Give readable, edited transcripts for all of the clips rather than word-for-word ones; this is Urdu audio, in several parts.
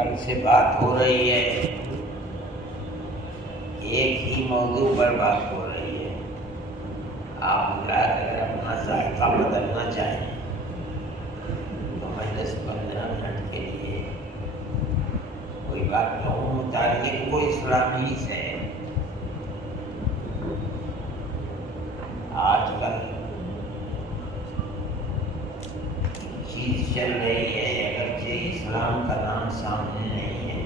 کل سے بات ہو رہی ہے، ایک ہی موضوع پر بات ہو رہی ہے۔ آپ اگر اپنا ذائقہ بدلنا چاہیں تو میں 10-15 منٹ کے لیے کوئی بات کہوں متعلق وہ اسلامی سے ہے۔ آج کل چیز چل رہی ہے، اگرچہ اسلام کا نام سامنے نہیں ہے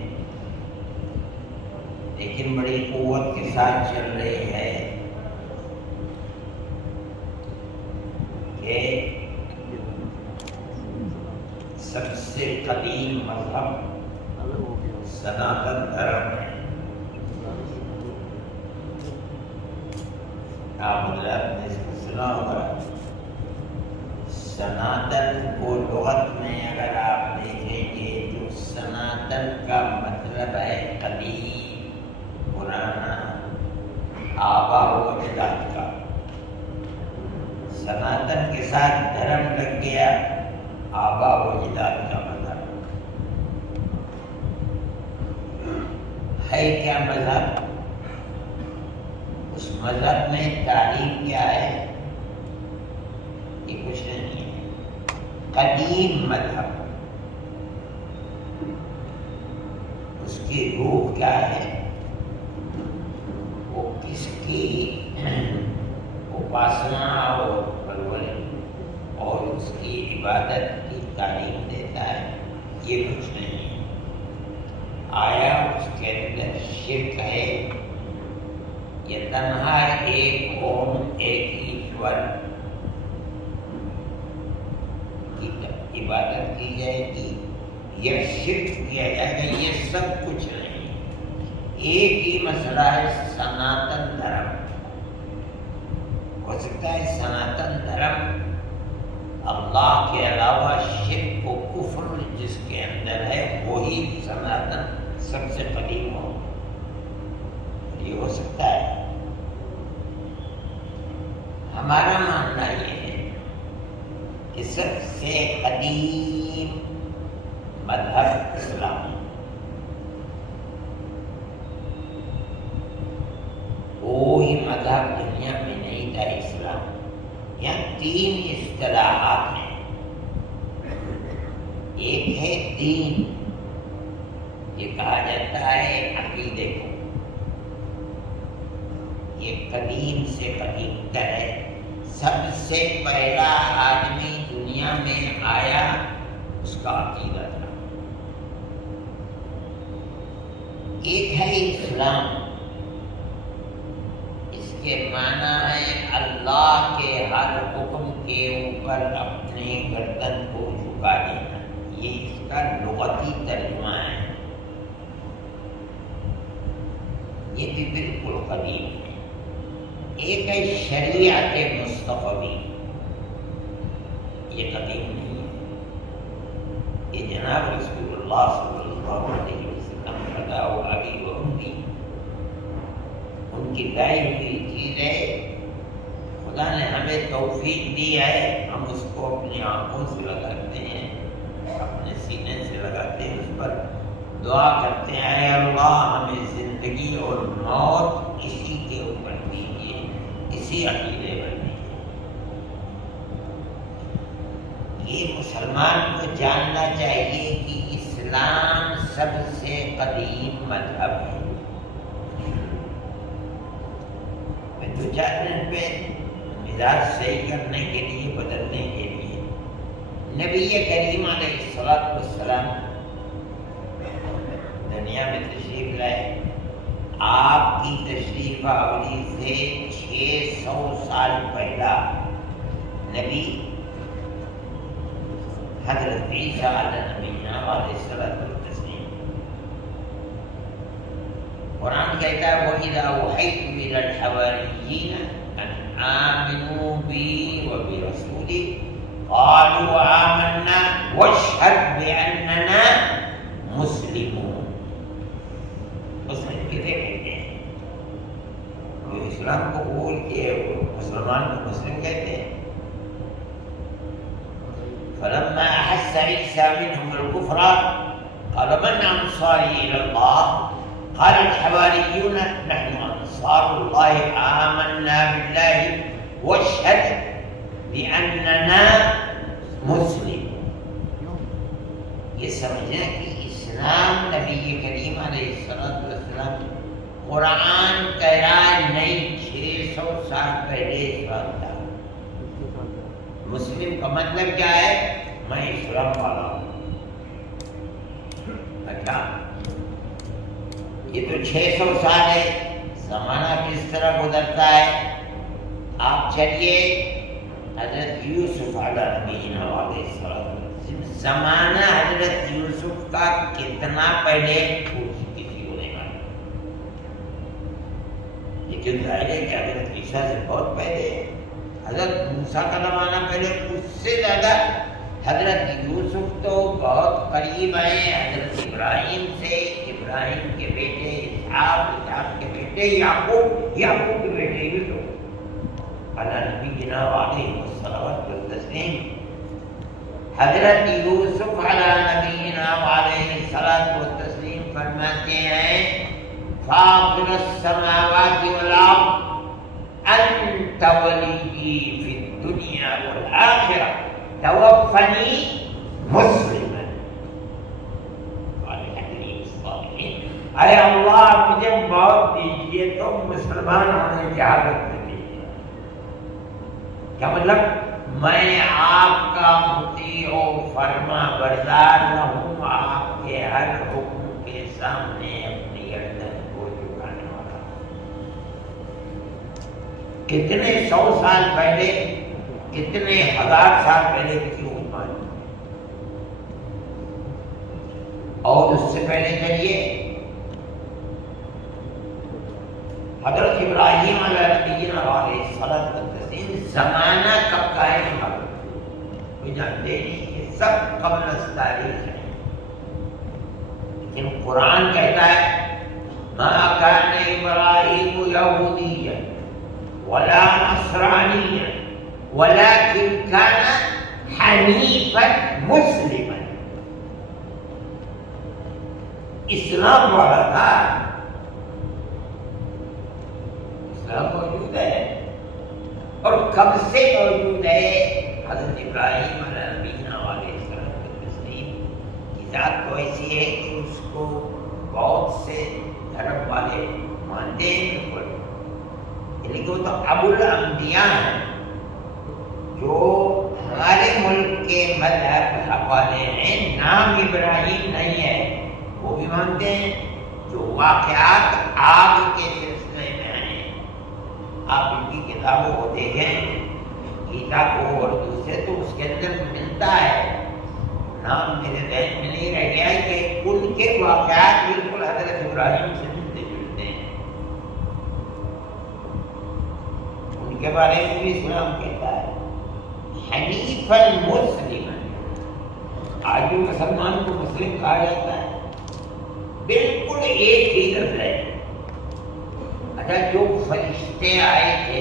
لیکن بڑی قوت کے ساتھ چل رہی ہے کہ سب سے قدیم مذہب سناتن دھرم ہے۔ آپ حضرات نے اس کو سنا ہوگا۔ سناتن کو لغت میں اگر آپ دیکھیں گے تو سناتن کا مطلب ہے قدیم، پرانا، آبا و اجداد کا۔ سناتن کے ساتھ دھرم لگ گیا، آبا و اجداد کا مطلب ہے کیا مذہب؟ اس مذہب میں تعلیم کیا ہے؟ یہ کچھ نہیں ہے۔ قدیم مذہب، اس کی روح کیا ہے؟ وہ کس کی اپاسنا اور پرورش اور اس کی عبادت کی تعلیم دیتا ہے؟ یہ کچھ نہیں ہے۔ آیا اس کے اندر شرک ہے؟ یہ تنہا ایک اوم، ایک ایشور کی عبادت کی جائے گی یا شرک کیا جائے گا؟ یہ سب کچھ نہیں، ایک ہی مسئلہ ہے سناتن دھرم۔ ہو سکتا ہے سناتن دھرم اللہ کے علاوہ شرک و کفر جس کے اندر ہے وہی سناتن سب سے قدیم ہو، یہ ہو سکتا ہے۔ ہمارا ماننا یہ ہے کہ سب سے قدیم مذہب اسلام ہے۔ کوئی مذہب دنیا میں نہیں تھا اسلام۔ یہاں 3 اصطلاحات ہیں۔ ایک ہے دین، یہ کہا جاتا ہے عقیدے کو، یہ قدیم سے قدیم تر ہے۔ سب سے پہلا آدمی دنیا میں آیا اس کا عقیدہ تھا۔ ایک ہے اسلام، اس کے معنی ہے اللہ کے ہر حکم کے اوپر اپنے گردن کو جھکا دینا، یہ اس کا لغتی ترجمہ ہے۔ یہ بھی بالکل قدیم ہے۔ ایک ہے شریعت مصطفی، یہ قدیم نہیں ہے، یہ جناب رسول اللہ صلی اللہ علیہ وسلم خدا و ابی و امی ان کی لائی ہوئی چیز ہے۔ خدا نے ہمیں توفیق دی ہے، ہم اس کو اپنی آنکھوں سے لگاتے ہیں، اپنے سینے سے لگاتے ہیں، اس پر دعا کرتے ہیں اے اللہ ہمیں زندگی اور موت اسی کے اوپر دیجیے، اسی عقیدے پر دیجیے۔ یہ مسلمان کو جاننا چاہیے کہ اسلام سب سے قدیم مذہب ہے۔ میں 2-4 منٹ پہ مزاج صحیح کرنے کے لیے، بدلنے کے لیے، نبی کریم علیہ السلام دنیا میں تشریف لائے۔ آپ کی تشریف آوری سے 600 سال پہلا نبی حضرت عیسیٰ علیہ السلام قرآن کہتا ہے وَإِذَا أُوحِيتُ إِلَى الْحَوَارِيِّينَ أَنْ آمِنُوا بِي وَبِرَسُولِي قَالُوا آمَنَّا وَاشْهَدْ بِأَنَّنَا مُسْلِمُونَ۔ مسلم کسے کہتے ہیں؟ جو اسلام کو قبول کیے وہ مسلمان کو مسلم کہتے ہیں۔ فلما أحس عيسى منهم الكفر قال من انصاري الى الله قال الحواريون نحن انصار الله آمنا بالله واشهد باننا مسلمون. یہ سمجھیں کہ اسلام نبی کریم علیہ السلام قرآن کہہ رہا ہے نہیں 600 سال پہلے اسلام تھا. مسلم کا مطلب کیا ہے؟ میں اسلام والا ہوں. اچھا یہ تو 600 سال ہے، زمانہ کس طرح گزرتا ہے. آپ چلیے حضرت یوسف علیہ نبینا علیہ السلام، زمانہ حضرت یوسف کا کتنا پہلے کسی کو نہیں معلوم، لیکن ظاہر ہے کہ حضرت عیسیٰ سے بہت پہلے، حضرت موسیٰ کا زمانہ پہلے، اس سے زیادہ حضرت یوسف تو بہت قریب ہیں حضرت ابراہیم سے، ابراہیم کے بیٹے اسحاق، اسحاق کے بیٹے یعقوب، یعقوب کے بیٹے یوسف علی نبینا علیہ الصلوۃ والتسلیم. حضرت یوسف علی نبینا علیہ الصلوۃ والتسلیم فرماتے ہیں فاطر السماوات والارض انت ولی فی الدنیا والآخرہ توفنی مسلما. اے اللہ مجھے موت دیجیے تو مسلمان ہونے کی حالت میں دیجیے. کیا مطلب؟ میں آپ کا مطیع و فرما بردار رہوں، آپ کے ہر حکم کے سامنے اپنی گردن کو جھکانے والا. کتنے 100 سال پہلے، کتنے 1000 سال پہلے کی حکم. اور اس سے پہلے چلیے حضرت ابراہیم علیہ نبینا علیہ الصلوۃ والتسلیم زمانہ کب کا ہے کوئی جانتے نہیں، یہ سب قبل از تاریخ ہے. لیکن قرآن کہتا ہے ما کان ابراہیم یہودیا ولا نصرانیا ولکن کان حنیفا مسلما. اسلام والا تھا، موجود ہے اور کب سے موجود ہے. حضرت ابراہیم علیہ نبینا علیہ السلام کی ذات تو ایسی ہے کہ اس کو بہت سے دھرم والے مانتے ہیں، بالکل، لیکن وہ تو ابو الانبیاء ہیں. جو ہمارے ملک کے مذہب حوالے ہیں نام ابراہیم نہیں ہے، وہ بھی مانتے ہیں. جو واقعات آگ کے سلسلے میں آپ ان کی کتابوں کو دیکھیں، گیتا کو اور دوسرے، تو اس کے اندر ملتا ہے. نام میرے ذہن میں نہیں رہ گیا ہے کہ ان کے واقعات بالکل حضرت ابراہیم سے ملتے جلتے ہیں. ان کے بارے میں بھی اسلام کہتا ہے حنیفا مسلما. آج جو مسلمان کو مسلم کہا جاتا ہے بالکل ایک ہی لفظ ہے. اچھا جو فرشتے آئے تھے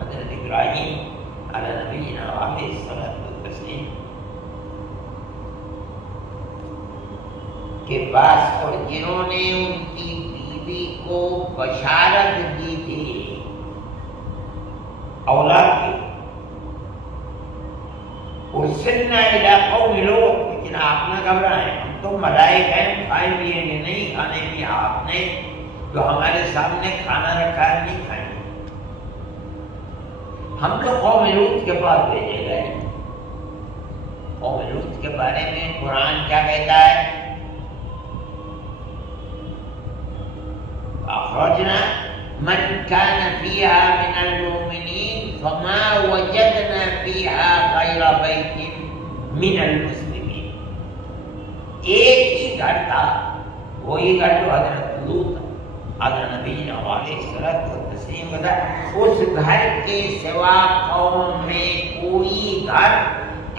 حضرت ابراہیم علیہ نبینا علیہ الصلوۃ والتسلیم کے پاس، اور جنہوں نے ان کی بیوی کو بشارت دی تھی اولاد کی، ارسلنا الی قوم لوط، لیکن آپ نہ گھبرائیں، ہم تو ملائکہ ہیں، کھائیں پیئیں گے نہیں، کھانے بھی آپ نے جو ہمارے سامنے کھانا رکھا ہے نہیں کھائیں گے. ہم تو قوم لوط کے پاس بھیجے گئے. قوم لوط کے بارے میں قرآن کیا کہتا ہے؟ اخرجنا من كان فيها من المؤمنين فما وجدنا فيها غير بيت من المسلمين. ایک ہی گھر تھا، وہی گھر جو حضرت لوط علیہ نبینا علیہ الصلوۃ والتسلیم کا، اس گھر کے سوا قوم میں کوئی گھر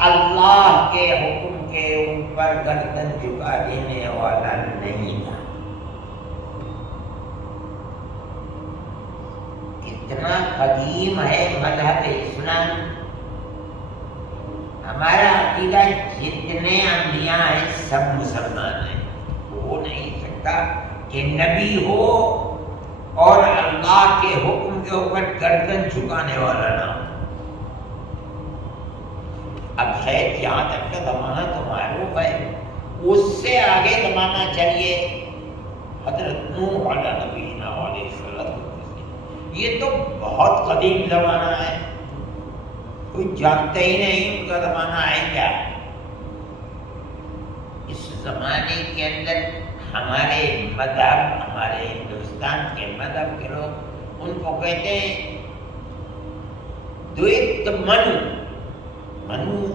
اللہ کے حکم کے اوپر گردن جھکا دینے والا نہیں تھا. کتنا قدیم ہے مذہب اسلام. ہمارا عقیدہ جتنے انبیاء ہیں سب مسلمان ہیں. ہو نہیں سکتا کہ نبی ہو اور اللہ کے حکم کے اوپر گردن جھکانے والا نہ ہو. اب ہے یہاں تک کا زمانہ تو معروف ہے، اس سے آگے زمانہ چلیے حضرت نوح علیہ نبینا علیہ السلام. یہ تو بہت قدیم زمانہ ہے، کوئی جانتا ہی نہیں ان کا زمانہ ہے کیا. اس زمانے کے اندر ہمارے مذہب، ہمارے ہندوستان کے مذہب کے لوگ ان کو کہتے ہیں دویت منو. منو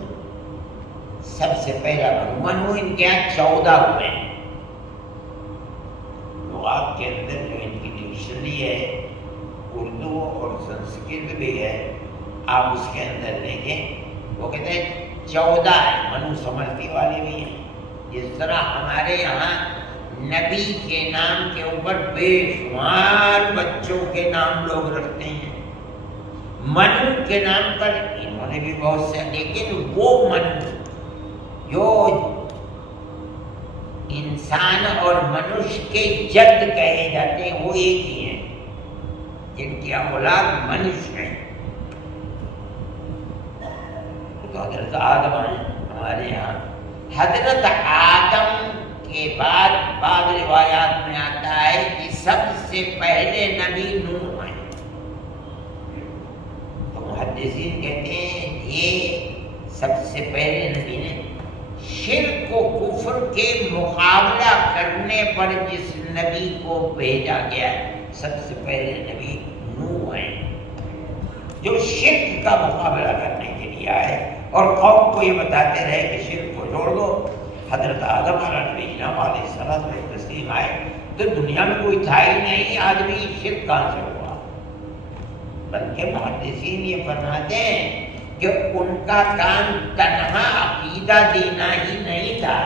سب سے پہلا منو ان کے یہاں 14 ہوئے ہیں. لغات کے اندر جو ان کی ڈکشنری ہے اردو اور سنسکرت بھی ہے، آپ اس کے اندر دیکھیں وہ کہتے ہیں 14 ہے. منو سمرتی والے بھی ہیں. جس طرح ہمارے یہاں نبی کے نام کے اوپر بے شمار بچوں کے نام لوگ رکھتے ہیں. منو کے نام پر انہوں نے بھی بہت سے، لیکن وہ منو جو انسان اور منش کے جد کہے جاتے ہیں وہ ایک ہی ہیں، جن کی اولاد منش ہیں. تو حضرت آدم ہمارے یہاں، حضرت آدم کے بعد بعض روایات میں آتا ہے کہ سب سے پہلے نبی نوح ہیں. تو محدثین کہتے ہیں یہ سب سے پہلے نبی نے شرک و کفر کے مقابلہ کرنے پر جس نبی کو بھیجا گیا سب سے پہلے نبی نوح ہیں، جو شرک کا مقابلہ کرنے کے لیے آئے اور قوم کو یہ بتاتے رہے کہ شرک کو چھوڑ دو. حضرت آدم علیہ السلام تسلیم آئے تو دنیا میں کوئی تھا ہی نہیں آدمی، شرک کہاں سے ہوا. بلکہ محدثین یہ فرماتے ہیں کہ ان کا کام تنہا عقیدہ دینا ہی نہیں تھا،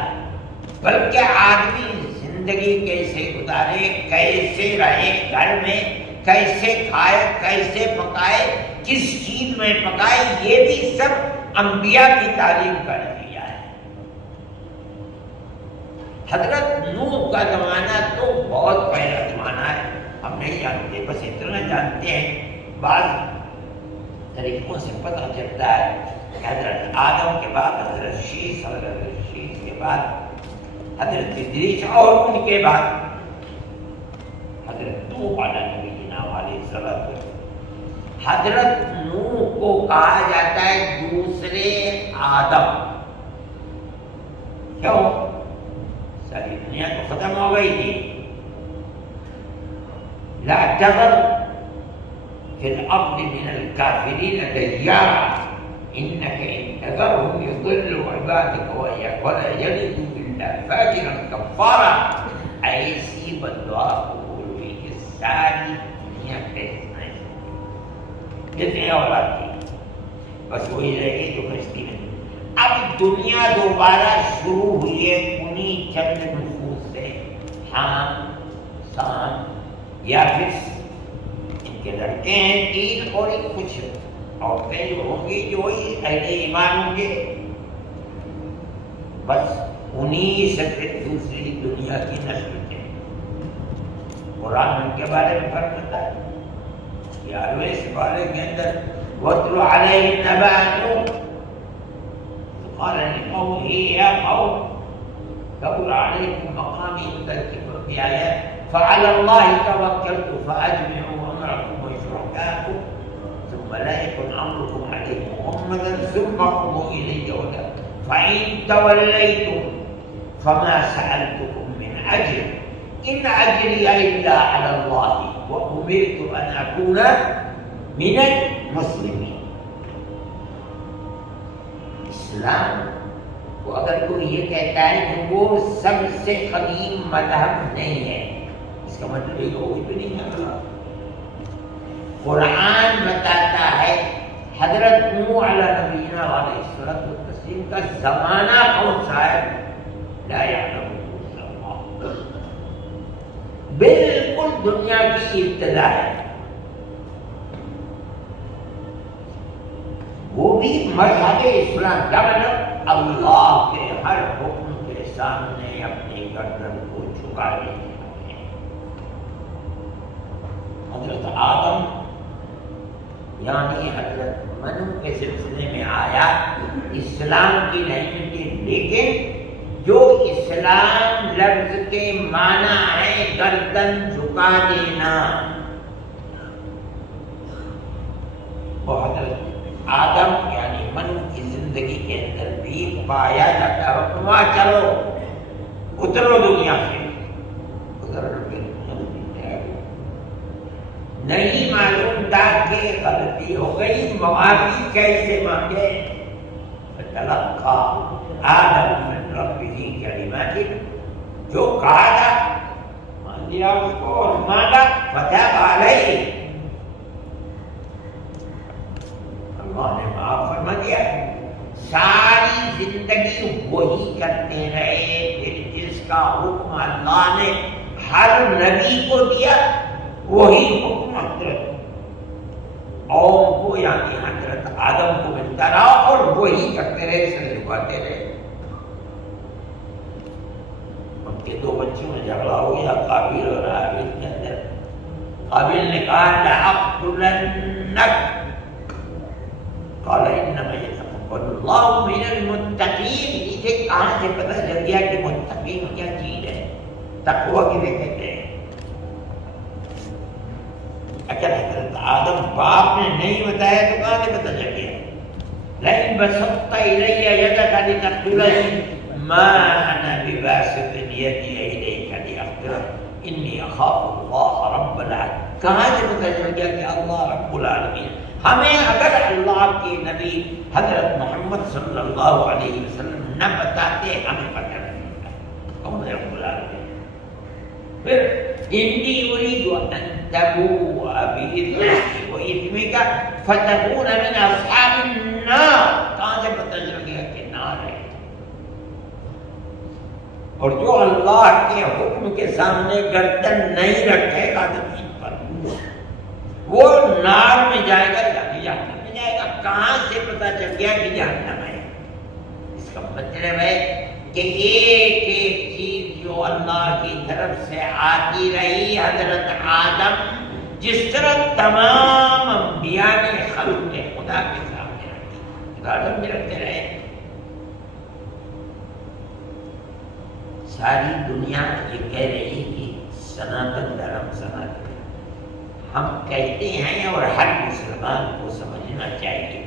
بلکہ آدمی زندگی کیسے گزارے، کیسے رہے، گھر میں کیسے کھائے، کیسے پکائے، کس چیز میں پکائے، یہ بھی سب انبیاء کی تعلیم کا نتیجہ ہے. حضرت نوح کا زمانہ تو بہت پہلا زمانہ ہے، ہم نہیں جانتے، بس اتنا جانتے ہیں بعض طریقوں سے پتہ چلتا ہے کہ حضرت آدم کے بعد حضرت شیش، حضرت شیش کے بعد حضرت ادریس اور ان کے بعد حضرت نوح علیہ نبینا علیہ السلام. حضرت نوح کو کہا جاتا ہے دوسرے آدم. کیوں؟ ساری دنیا تو ختم ہو گئی تھی. لا تذر فی الارض من الکافرین دیارا انک ان تذرهم یضلوا عبادک ولا یلدوا الا فاجرا کفارا. ایسی بددعا قبول ہوئی کہ ساری دنیا پیسے جتنی اولاد تھی بس وہی رہ گئی جو بچتی نہیں. اب دنیا دوبارہ شروع ہوئی ہے انہی چند نفوس سے، حام، سام، یافس. ان کے لڑکے ہیں 3 اور ایک کچھ عورتیں جو ہوں گی جو وہی اہل ایمان ہوں گے. بس انہی سے پھر دوسری دنیا کی نسل تھے. قرآن ان کے بارے میں فرماتا ہے 11ویں سپارے کے اندر وَاتْلُ عَلَيْهِمْ نَبَأَ نُوحٍ قَالَ لِقَوْمِهِ يَا قَوْمِ كَبُرَ عَلَيْكُمْ مَقَامِي عِندَ الْكِبْرِ بِآيَاتِ فَعَلَى اللَّهِ تَوَكَّلْتُ فَأَجْمِعُوا أَمْرَكُمْ وَشُرَكَاءَكُمْ ثُمَّ لَا يَكُنْ أَمْرُكُمْ عَلَيْكُمْ غُمَّةً ثُمَّ اقْضُوا إِلَيَّ فَإِن تَوَلَّيْتُمْ فَمَا سَأَلْتُكُمْ مِنْ أَجْرٍ إِنْ أَجْرِيَ إِلَّا عَلَى اللَّهِ وَأُمِرْتُ أَنْ أَكُونَ مِنَ الْمُسْلِمِينَ. اسلام کو اگر کوئی یہ کہتا ہے کہ وہ سب سے قدیم مذہب نہیں ہے، اس کا مطلب یہ کوئی بھی نہیں ہے. قرآن بتاتا ہے حضرت نوح علیہ نبینا علیہ السلام کا زمانہ کون سا ہے؟ لا یعلم الا اللہ. بالکل دنیا کی ابتدا ہے. وہ بھی مذہب اسلام، جب اللہ کے ہر حکم کے سامنے اپنی گردن کو جھکا دیتے ہیں۔ حضرت آدم یعنی حضرت منو کے سلسلے میں آیا، اسلام کی نہیں تھی، لیکن جو اسلام لفظ کے معنی ہے گردن جھکا دینا، وہ حضرت آدم یعنی منو کی زندگی کے اندر بھی پایا جاتا ہے۔ وہاں چلو اترو دنیا سے، نہیں معلوم تھا کہ غلطی ہو گئی، معافی کیسے مانگے؟ فتلقى آدم من ربه کلمات، جو کہا تھا مان لیا اس کو اور مانگا، فتاب علیہ، اللہ نے معاف فرما دیا۔ ساری زندگی وہی کرتے رہے، پھر جس کا حکم اللہ نے ہر نبی کو دیا وہی حکم حضرت قوم کو یعنی حضرت آدم کو ملتا رہا اور وہی کرتے رہے، سر جھکاتے رہے۔ ان کے دو بچوں میں جھگڑا ہو گیا، قابیل اور حابیل کے اندر۔ قابیل نے کہا لأقتلنک، قال انما يتقبل الله من المتقین۔ اسے کہاں سے پتہ چل گیا کہ متقین کیا چیز ہے، تقوی کسے کہتے ہیں؟ اگر حضرت آدم باپ نے نہیں بتایا تو کہاں سے پتہ چل گیا؟ لئن بسطت الی یدک لتقتلنی ما انا بباسط یدی الیک لاقتلک انی اخاف اللہ رب العالمین۔ کہاں سے پتہ چل گیا کہ اللہ رب العالمین؟ ہمیں اگر اللہ کے نبی حضرت محمد صلی اللہ علیہ وسلم نہ بتاتے ہمیں پتہ نہیں ہوتا کون ہے رب العالمین۔ پھر انی اريد ان تبوء بإثمك وإثمك فتكون من اصحاب النار۔ کہاں سے پتہ چل گیا کہ نار ہے؟ اور جو اللہ کے حکم کے سامنے گردن نہیں رکھے گا زمین پر وہ نار میں جائے گا، جہنم میں جائے گا۔ کہاں سے پتہ چل گیا کہ جہنم ہے؟ اس کا مطلب ہے کہ ایک ایک چیز جو اللہ کی طرف سے آتی رہی، حضرت آدم جس طرح تمام انبیاء نے خلق خدا کے سامنے رکھی، آدم بھی رکھتے رہے۔ ساری دنیا یہ کہہ رہی کہ سناتن دھرم، سناتن، ہم کہتے ہیں اور ہر مسلمان کو سمجھنا چاہیے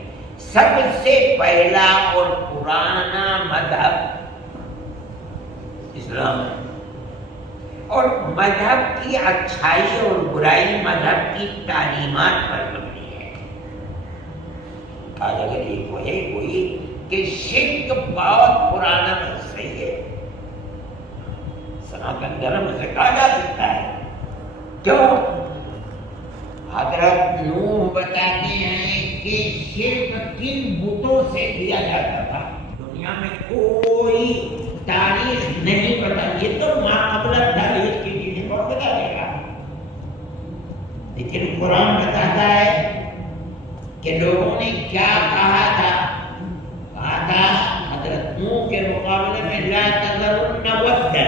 سب سے پہلا اور پرانا مذہب اسلام ہے، اور مذہب کی اچھائی اور برائی مذہب کی تعلیمات پر مبنی ہے۔ آج اگر ایک وہ ہے وہی کہ شرک بہت پرانا مسئلہ ہے، سناتن دھرم اسے کہا جا سکتا ہے۔ کیوں؟ حضرت نوح بتاتے ہیں کہ شرک کن بتوں سے کیا جاتا تھا، دنیا میں کوئی تاریخ نہیں پتا، یہ تو ماقبل تاریخ کی چیزیں کو بتا دے گا، لیکن قرآن بتاتا ہے کہ لوگوں نے کیا کہا تھا۔ کہا تھا حضرت نوح کے مقابلے میں لا تذرن ودا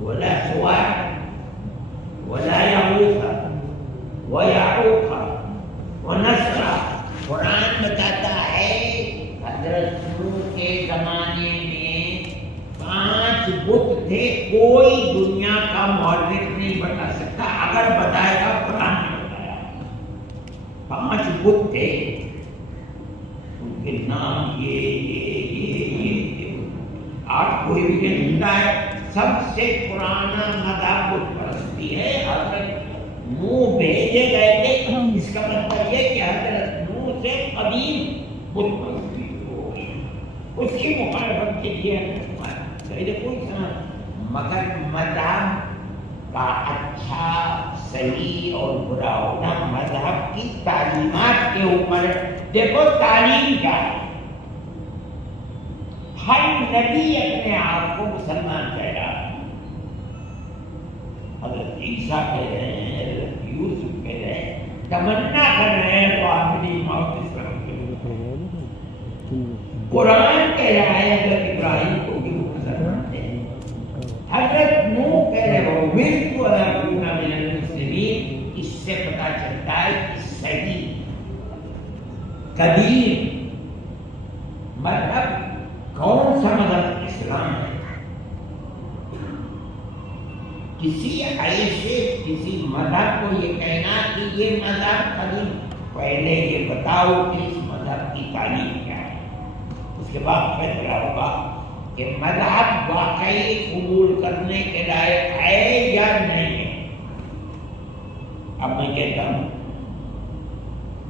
ولا سواع ولا یغوث ویعوق ونسرا۔ قرآن بتاتا ہے حضرت نوح کے زمانے میں 5 بت تھے، کوئی دنیا کا مورخ نہیں بتا سکتا، اگر بتائے گا قرآن نے بتایا۔ 5 بت تھے، ان کے نام یہ 8 کوئی بھی نہیں ملتا ہے۔ سب سے پرانا مذہب بت پرستی ہے، حضرت نوح بھیجے گئے تھے۔ اس کا مطلب یہ کہ حضرت نوح سے قدیم بت پرستی ہو گئی، اس کی مخالفت کے لیے کوئی سمجھ، مگر مذہب کا اچھا صحیح اور برا ہونا مذہب کی تعلیمات کے اوپر۔ دیکھو تعلیم کیا ہے، ہر نبی اپنے آپ کو مسلمان کہہ رہا ہے۔ حضرت عیسیٰ کہہ رہے ہیں، حضرت یوسف کہہ رہے ہیں، تمنا کر رہے ہیں تو آخری موت اس پر قرآن کہہ رہا ہے حضرت ابراہیم کو بھی وہ نظر مانتے ہیں. حضرت نوح کہہ رہے ہو امرت ان اکون من المسلمین. اس سے پتہ چلتا ہے کہ صحیح قدیم مذہب کون سا مذہب اسلام ہے. کسی ایسے کسی مذہب کو یہ کہنا کہ یہ مذہب قدیم، پہلے یہ بتاؤ کہ اس مذہب کی تعلیم کیا ہے، اس کے بعد فیصلہ ہوگا کہ مذہب واقعی قبول کرنے کے لائق ہے یا نہیں ہے. اب میں کہتا ہوں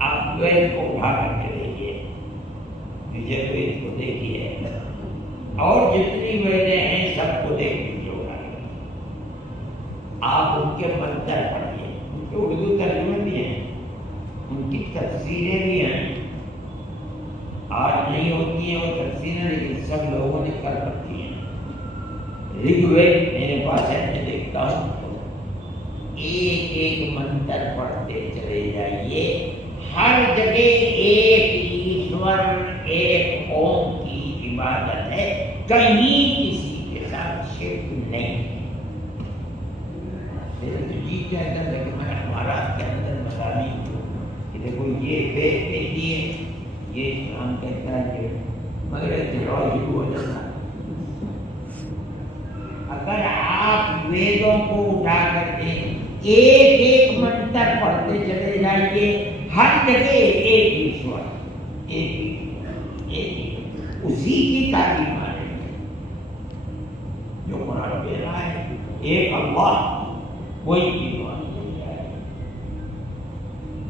آپ وید کو اٹھا کر کے دیکھیے، وجے وید کو دیکھیے اور جتنی ویدیں ہیں سب کو دیکھ لیجیے. آپ ان کے منتر پڑھیے، ان کے اردو ترجمے بھی ہیں، ان کی تفسیریں بھی ہیں. آج نہیں ہوتی ہیں وہ تفسیریں لیکن سب لوگوں نے کر رکھی ہیں. رگ وید میرے پاس ہے، میں دیکھتا ہوں ایک ایک منتر پڑھتے چلے جائیے. ہر جگہ ایک ایشور ایک اوم کی عبادت ہے، کہیں کسی کے ساتھ شرک نہیں. میرے تو جی چاہتا تھا کہ میں مہاراشٹر کے اندر مقامی ہوں کہ دیکھو یہ وید کہتی ہے، یہ اسلام کہتا ہے، مگر اعتراض شروع ہو جاتا. اگر آپ ویدوں کو اٹھا کر کے ایک ایک منتر پڑھتے چلے جائیے، ہر جگہ ایک ایشور ایک اسی کی تعلیم آ رہی ہے جو قرآن کہہ رہا ہے ایک اللہ کوئی بھی بات نہیں ہے.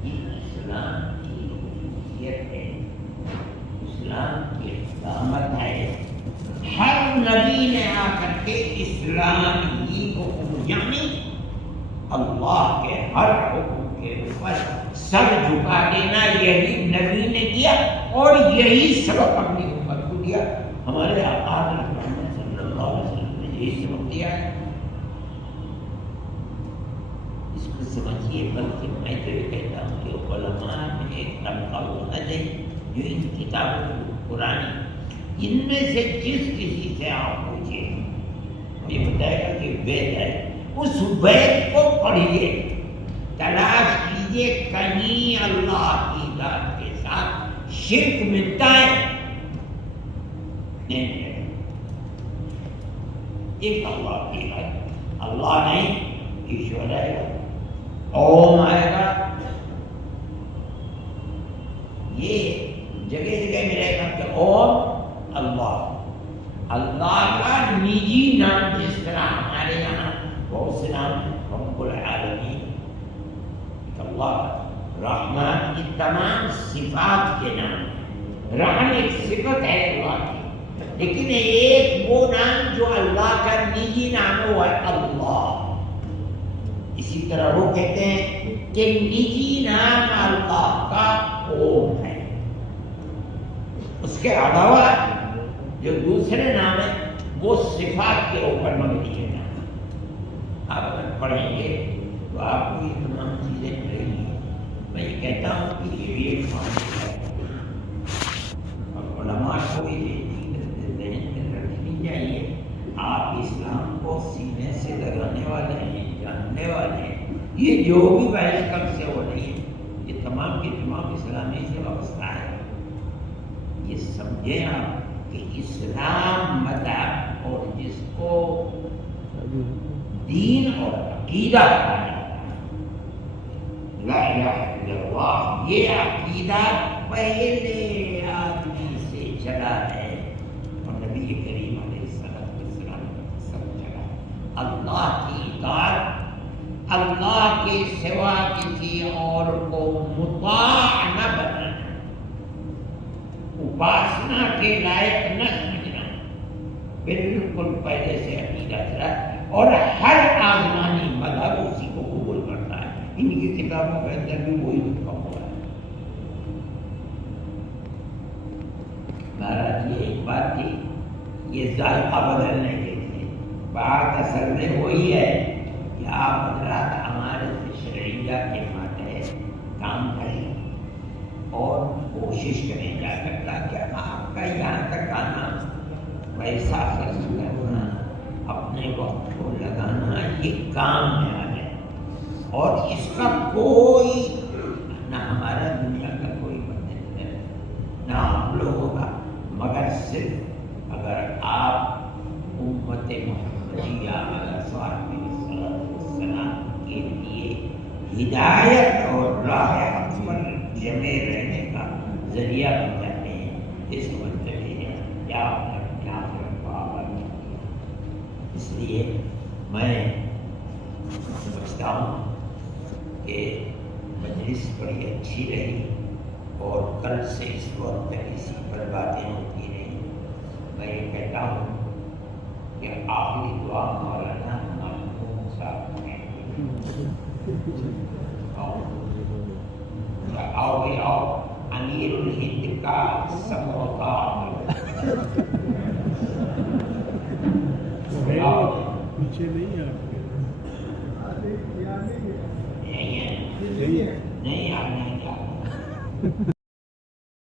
یہ اسلام کی خصوصیت ہے، اسلام کی علامت ہے. ہر نبی نے آ کر کے اسلام ہی کو یعنی اللہ کے ہر حکم کے اوپر سر جھکا دینا یہی نبی نے کیا اور یہی سبق اپنی امت کو دیا. ہمارے آقا محمد صلی اللہ علیہ وسلم نے یہی سبق دیا ہے. اس کو سمجھیے. بلکہ میں تو یہ کہتا ہوں کہ علماء میں ایک طبقہ ہونا چاہیے جو ان کتابوں قرآن ان میں سے جس کسی سے آپ پوچھیے یہ بتائے گا کہ وید ہے. اس وید کو پڑھیے، تلاش کیجیے کہیں اللہ کی ذات کے ساتھ شرک ملتا ہے نہیں ہے. ایک اللہ کی ہے، اللہ نہیں ایشور آئے گا، اوم آئے گا. یہ جگہ جگہ میرے خیال سے اوم اللہ، اللہ کا نجی نام. جس طرح ہمارے یہاں بہت سے نام ہیں، رب العالمین اللہ، رحمان، کی تمام صفات کے نام ہیں. رحم ایک صفت ہے اللہ کی، لیکن ایک وہ نام جو اللہ کا نجی نام ہے وہ ہے اللہ. اسی طرح وہ کہتے ہیں کہ نجی نام اللہ کا اوم ہے. اس کے علاوہ جو دوسرے نام ہیں وہ صفات کے اوپر مبنی ہے. آپ اگر پڑھیں گے تو آپ کو یہ تمام چیزیں ملیں گی. میں یہ کہتا ہوں کہ یہ بھی ایک معاملہ ہے اور علماء کو یہ ذہن میں رکھنی چاہیے. آپ اسلام کو سینے سے لگانے والے ہیں، جاننے والے ہیں. یہ جو بھی بحث کب سے ہو رہی ہے یہ تمام کی تمام اسلامی سے وابستہ ہے. یہ سمجھیں آپ کہ اسلام مذہب اور جس کو دین اور عقیدہ کہا جاتا ہے، لا الہ الا اللہ، یہ عقیدہ پہلے آدمی سے چلا ہے اور نبی کریم علیہ السلام سب چلا ہے. اللہ کی اطاعت، اللہ کے سوا کسی اور کو مطاع نہ بنانا، اپاسنا کے لائق نہ سمجھنا، بالکل پہلے سے عقیدہ چلا. اور ہر آسمانی مذہب اسی کو قبول کرتا ہے. ان کی کتابوں کے اندر بھی وہی لکھا ہوا ہے. مہاراج یہ ایک بات تھی، یہ ذائقہ بدلنے کے لیے بات اصل میں وہی ہے کہ آپ حضرات ہمارے شرعیہ کے ماتحت کام کریں اور کوشش کریں جا کر تاکہ آپ پیسہ خرچ کرنا، اپنے وقت کو لگانا، یہ کام ہے اور اس کا کوئی نہ ہمارا دنیا کا کوئی مطلب ہے نہ ہم لوگوں کا، مگر صرف اگر آپ امت محمدیہ علیہ السلام کے لیے ہدایت اور راہ حق پر جمے رہنے کا ذریعہ بن جاتے ہیں، اس کو چلیے یا اپنے آپ کو آباد کیا۔ اس لیے میں سمجھتا ہوں کہ مجلس بڑی اچھی رہی اور کل سے اس وقت تک اسی پر باتیں ہوتی رہی۔ میں یہ کہتا ہوں کہ آخری دعا مولانا محمود صاحب نے آؤ بھی آؤ امیر الہند کا سموکار پیچھے نہیں نہیں آنے کا